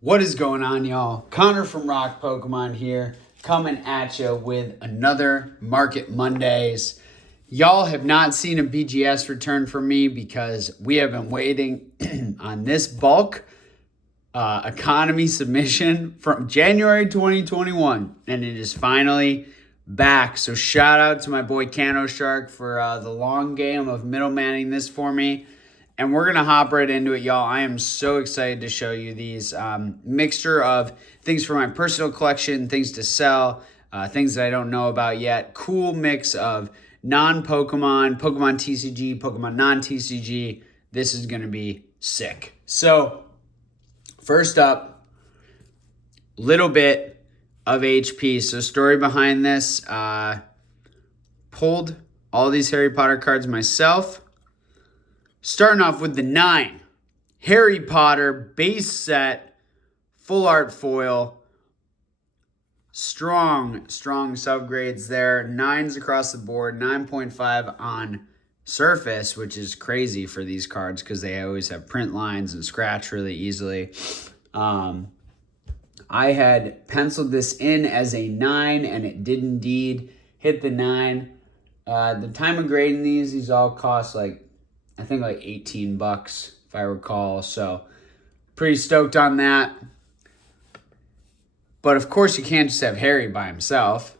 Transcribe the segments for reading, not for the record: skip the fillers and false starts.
What is going on, y'all? Connor from Rock Pokemon here, coming at you with another Market Mondays. Y'all have not seen a BGS return from me because we have been waiting on this bulk economy submission from January 2021, and it is finally back. So shout out to my boy Cano Shark for the long game of middlemaning this for me. And we're going to hop right into it, y'all. I am so excited to show you these mixture of things for my personal collection, things to sell, things that I don't know about yet. Cool mix of non-Pokemon, Pokemon TCG, Pokemon non-TCG. This is going to be sick. So first up, little bit of HP. So story behind this, pulled all these Harry Potter cards myself. Starting off with the 9, Harry Potter base set, full art foil. Strong subgrades there. 9s across the board, 9.5 on surface, which is crazy for these cards because they always have print lines and scratch really easily. I had penciled this in as a 9, and it did indeed hit the 9. The time of grading these all cost I think like $18 if I recall. So pretty stoked on that. But of course you can't just have Harry by himself.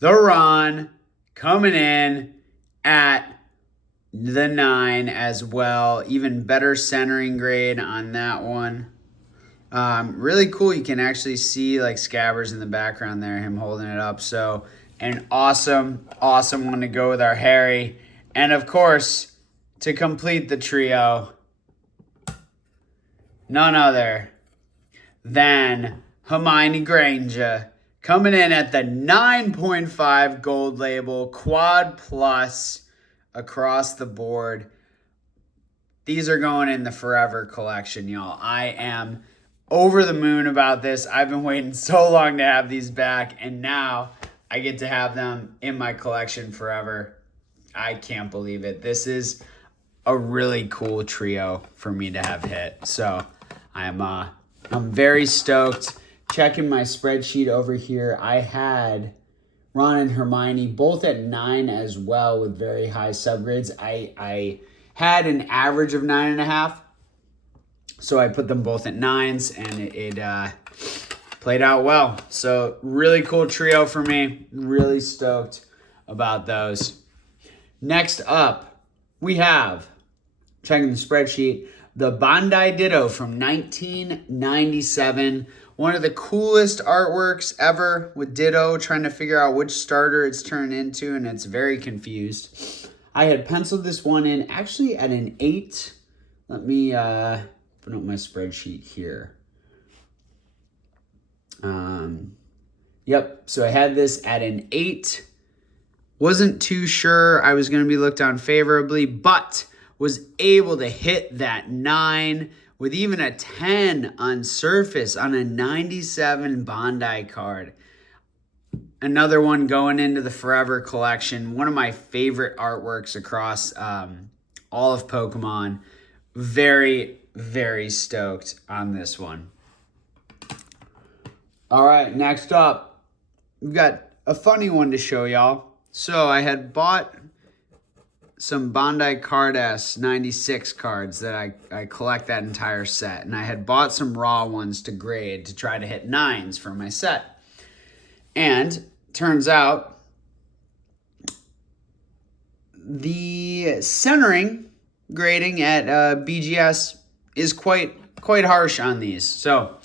The Ron coming in at the 9 as well. Even better centering grade on that one. Really cool. You can actually see like Scabbers in the background there, him holding it up. So an awesome one to go with our Harry. And of course, to complete the trio, none other than Hermione Granger, coming in at the 9.5 gold label, quad plus across the board. These are going in the forever collection, y'all. I am over the moon about this. I've been waiting so long to have these back, and now I get to have them in my collection forever. I can't believe it. This is a really cool trio for me to have hit. So I'm very stoked. Checking my spreadsheet over here, I had Ron and Hermione both at 9 as well with very high subgrades. I had an average of 9.5, so I put them both at 9s, and it played out well. So really cool trio for me. Really stoked about those. Next up, we have, checking the spreadsheet, the Bandai Ditto from 1997. One of the coolest artworks ever with Ditto, trying to figure out which starter it's turned into, and it's very confused. I had penciled this one in actually at an 8. Let me put up my spreadsheet here. Yep, so I had this at an 8. Wasn't too sure I was going to be looked on favorably, but was able to hit that 9 with even a 10 on surface on a 97 Bandai card. Another one going into the forever collection. One of my favorite artworks across all of Pokemon. Very, very stoked on this one. All right, next up, we've got a funny one to show y'all. So I had bought some Bandai Card S 96 cards that I collect that entire set. And I had bought some raw ones to grade to try to hit 9s for my set. And turns out the centering grading at BGS is quite harsh on these. So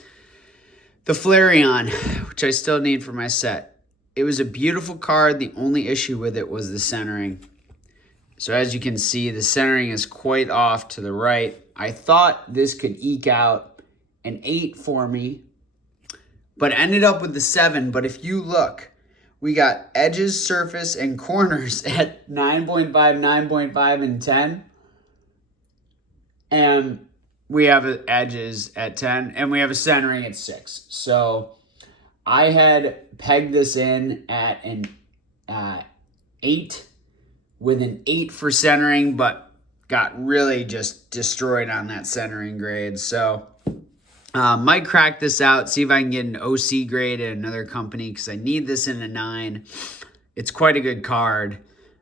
the Flareon, which I still need for my set. It was a beautiful card. The only issue with it was the centering. So as you can see, the centering is quite off to the right. I thought this could eke out an 8 for me, but ended up with the 7. But if you look, we got edges, surface, and corners at 9.5, 9.5, and 10. And we have edges at 10, and we have a centering at 6. So I had pegged this in at an 8 with an 8 for centering, but got really just destroyed on that centering grade. So might crack this out, see if I can get an OC grade at another company because I need this in a 9. It's quite a good card.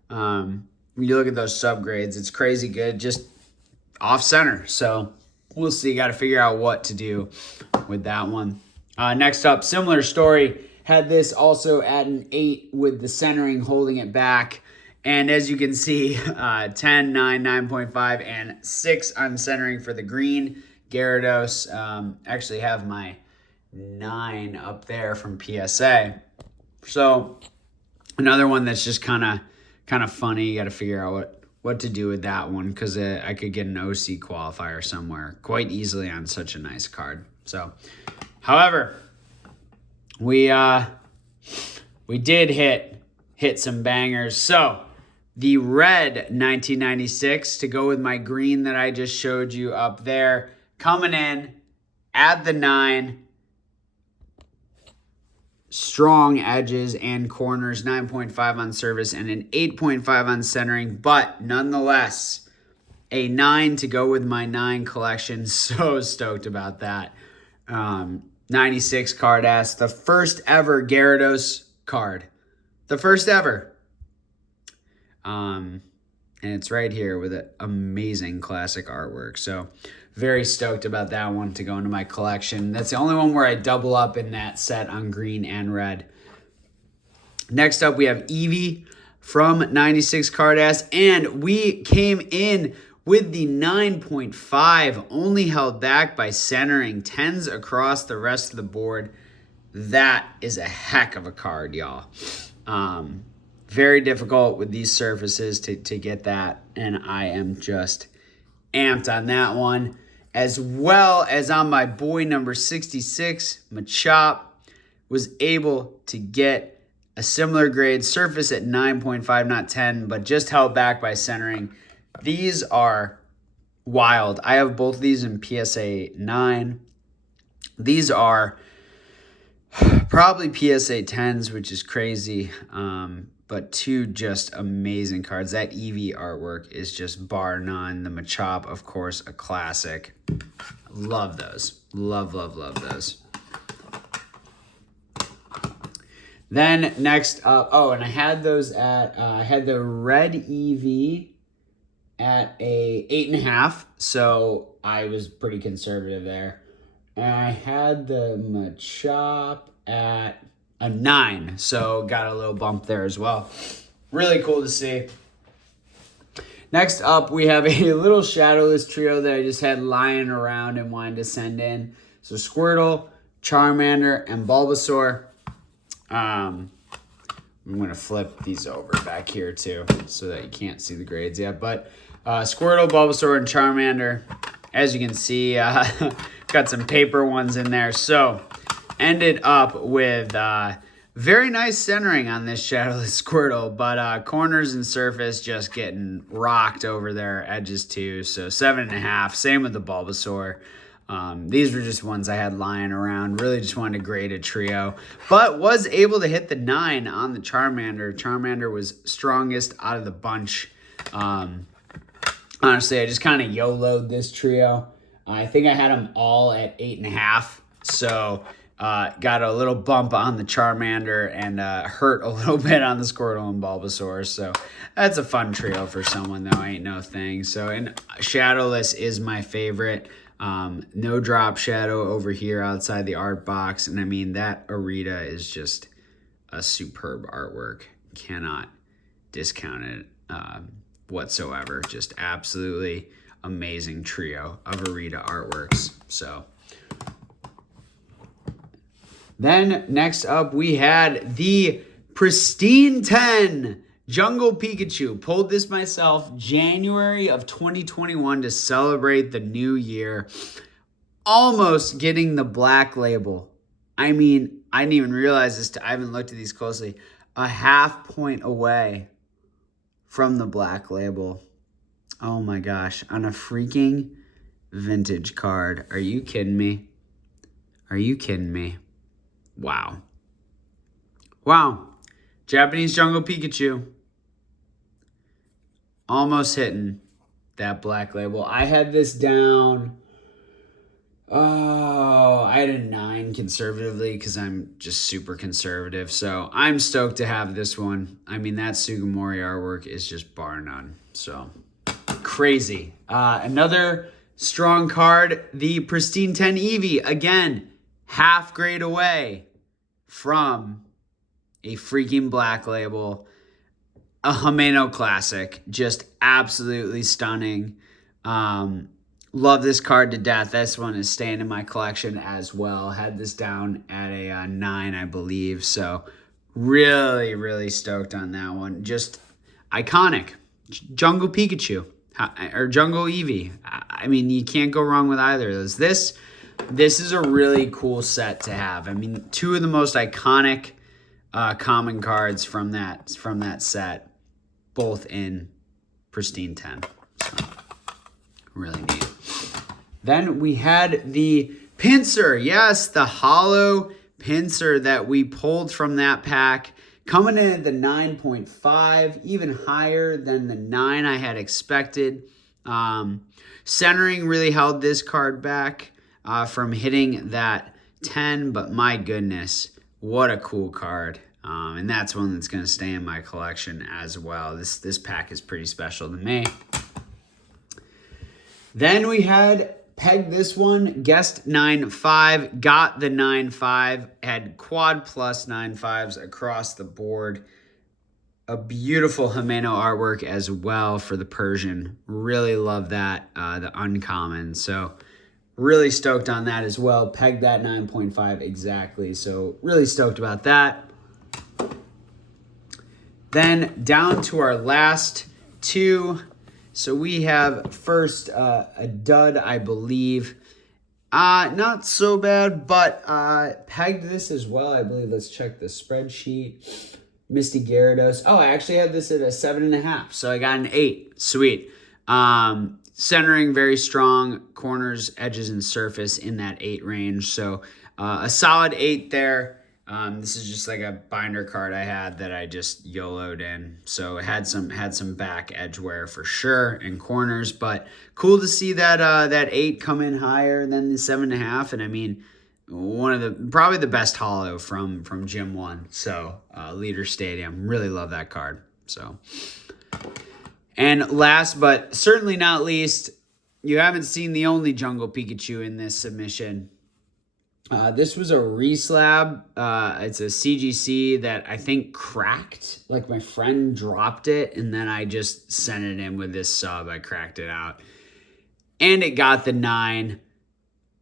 When you look at those subgrades, it's crazy good, just off center. So we'll see. Got to figure out what to do with that one. Next up, similar story. Had this also at an 8 with the centering holding it back. And as you can see, 10, 9, 9.5, and 6 on centering for the green Gyarados. Actually have my 9 up there from PSA. So another one that's just kind of funny. You got to figure out what to do with that one because I could get an OC qualifier somewhere quite easily on such a nice card. So, however, we did hit some bangers. So the red 1996 to go with my green that I just showed you up there, coming in at the 9. Strong edges and corners, 9.5 on service and an 8.5 on centering, but nonetheless, a 9 to go with my 9 collection. So stoked about that. 96 card ass, the first ever Gyarados card. The first ever. And it's right here with an amazing classic artwork. So very stoked about that one to go into my collection. That's the only one where I double up in that set on green and red. Next up, we have Eevee from 96 card ass. And we came in with the 9.5, only held back by centering 10s across the rest of the board. That is a heck of a card, y'all. Very difficult with these surfaces to get that, and I am just amped on that one. As well as on my boy number 66, Machop, was able to get a similar grade surface at 9.5, not 10, but just held back by centering. These are wild. I have both of these in PSA 9. These are probably PSA 10s, which is crazy. But 2 just amazing cards. That Eevee artwork is just bar none. The Machop, of course, a classic. Love those. Love, love, love those. Then next up, and I had those at, I had the red Eevee at a 8.5. So I was pretty conservative there. And I had the Machop at a 9, so got a little bump there as well. Really cool to see. Next up, we have a little shadowless trio that I just had lying around and wanted to send in. So Squirtle, Charmander, and Bulbasaur. I'm going to flip these over back here too so that you can't see the grades yet. But Squirtle, Bulbasaur, and Charmander, as you can see, got some paper ones in there. So ended up with very nice centering on this shadowless Squirtle, but corners and surface just getting rocked over their edges too. So 7.5. Same with the Bulbasaur. These were just ones I had lying around. Really just wanted to grade a trio, but was able to hit the 9 on the Charmander. Charmander was strongest out of the bunch. Honestly, I just kind of YOLO'd this trio. I think I had them all at 8.5. So got a little bump on the Charmander and hurt a little bit on the Squirtle and Bulbasaur. So that's a fun trio for someone, though. Ain't no thing. So, and Shadowless is my favorite. No drop shadow over here outside the art box. And I mean, that Arita is just a superb artwork. Cannot discount it whatsoever. Just absolutely amazing trio of Arita artworks. So then next up, we had the pristine 10 Jungle Pikachu. Pulled this myself January of 2021 to celebrate the new year. Almost getting the black label. I mean, I didn't even realize this. I haven't looked at these closely. A half point away from the black label. Oh my gosh. On a freaking vintage card. Are you kidding me? Are you kidding me? Wow. Wow. Japanese Jungle Pikachu. Almost hitting that Black Label. I had this down. Oh, I had a 9 conservatively because I'm just super conservative. So I'm stoked to have this one. I mean, that Sugimori artwork is just bar none. So crazy. Another strong card, the Pristine 10 Eevee. Again, half grade away from a freaking Black Label. A Himeno Classic. Just absolutely stunning. Love this card to death. This one is staying in my collection as well. Had this down at a 9, I believe. So really, really stoked on that one. Just iconic. Jungle Pikachu or Jungle Eevee. I mean, you can't go wrong with either of those. This is a really cool set to have. I mean, 2 of the most iconic common cards from that set, both in Pristine 10. So really neat. Then we had the Pinsir. Yes, the hollow Pinsir that we pulled from that pack. Coming in at the 9.5, even higher than the 9 I had expected. Centering really held this card back from hitting that 10, but my goodness, what a cool card. And that's one that's going to stay in my collection as well. This pack is pretty special to me. Then we had pegged this one, guessed 9.5, got the 9.5, had quad plus 9.5s across the board. A beautiful Himeno artwork as well for the Persian. Really love that, the uncommon. So really stoked on that as well. Pegged that 9.5 exactly. So really stoked about that. Then down to our last 2. So we have first a dud, I believe. Not so bad, but pegged this as well, I believe. Let's check the spreadsheet. Misty Gyarados. Oh, I actually had this at a 7.5, so I got an 8. Sweet. Centering very strong, corners, edges, and surface in that 8 range. So a solid 8 there. This is just like a binder card I had that I just YOLO'd in. So it had some back edge wear for sure and corners, but cool to see that that 8 come in higher than the 7.5. And I mean, probably the best holo from Gym 1. So Leader Stadium. Really love that card. So, and last but certainly not least, you haven't seen the only Jungle Pikachu in this submission. This was a reslab. It's a CGC that I think cracked. Like my friend dropped it and then I just sent it in with this sub. I cracked it out. And it got the 9.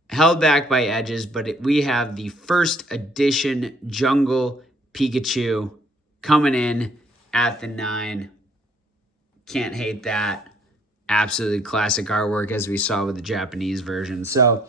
Held back by edges, but we have the first edition Jungle Pikachu coming in at the 9. Can't hate that. Absolutely classic artwork as we saw with the Japanese version. So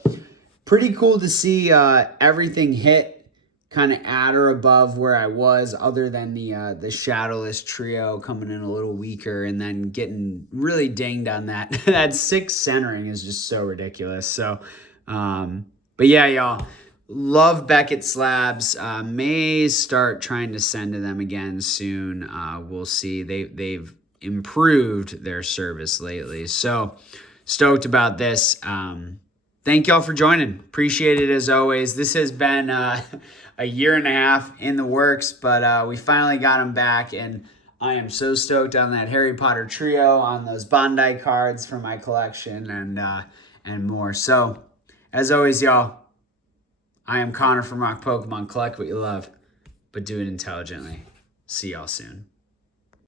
pretty cool to see everything hit kind of at or above where I was, other than the Shadowless Trio coming in a little weaker and then getting really dinged on that. That 6 centering is just so ridiculous. So, but yeah, y'all, love Beckett slabs. May start trying to send to them again soon. We'll see. They've improved their service lately. So stoked about this. Thank y'all for joining. Appreciate it as always. This has been a 1.5 years in the works, but we finally got them back, and I am so stoked on that Harry Potter trio, on those Bandai cards for my collection, and more. So, as always, y'all, I am Connor from Rock Pokemon. Collect what you love, but do it intelligently. See y'all soon.